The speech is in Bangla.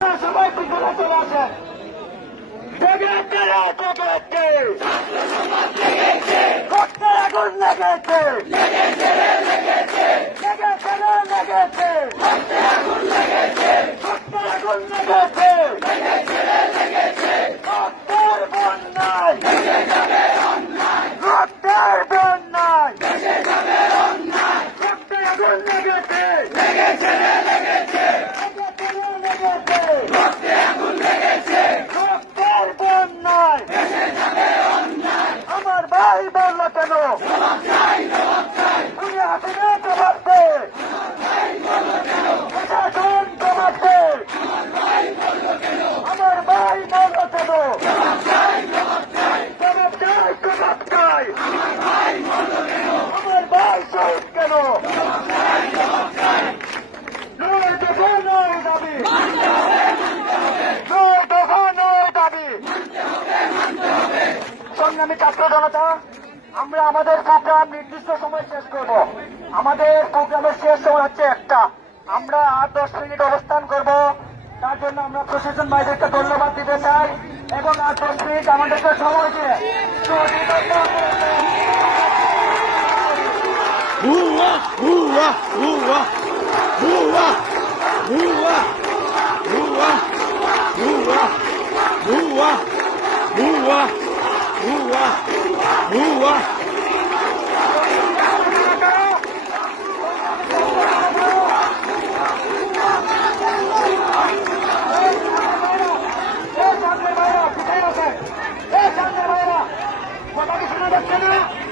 সবাই পিছনে চলে আসেন। আগুন লেগেছে লেগেছে রে, লেগেছে। রক্তের আগুন লেগেছে রক্তের বন্যায় রক্তের বন্যায় রক্তের আগুন লেগেছে লেগেছে রে, লেগেছে। রক্তের বন্যায় ভাই বলল কেন? উনি আসেনি তোমাকে। প্রশাসন তোমাকে। আমার ভাই বলল কেন? জবাব জবাব আমার ভাই শহীদ কেন? সংগ্রামী ছাত্র জনতা আমরা আমাদের প্রোগ্রাম নির্দিষ্ট সময় শেষ করব আমাদের প্রোগ্রামের শেষ সময় হচ্ছে একটা আমরা আট দশ মিনিট অবস্থান করব তার জন্য আমরা প্রশাসন ভাইদেরকে ধন্যবাদ দিতে চাই এবং আট দশ মিনিট আমাদেরকে সময় দিয়ে করতে- Hurra! Hurra! Hurra! うわ私のですけど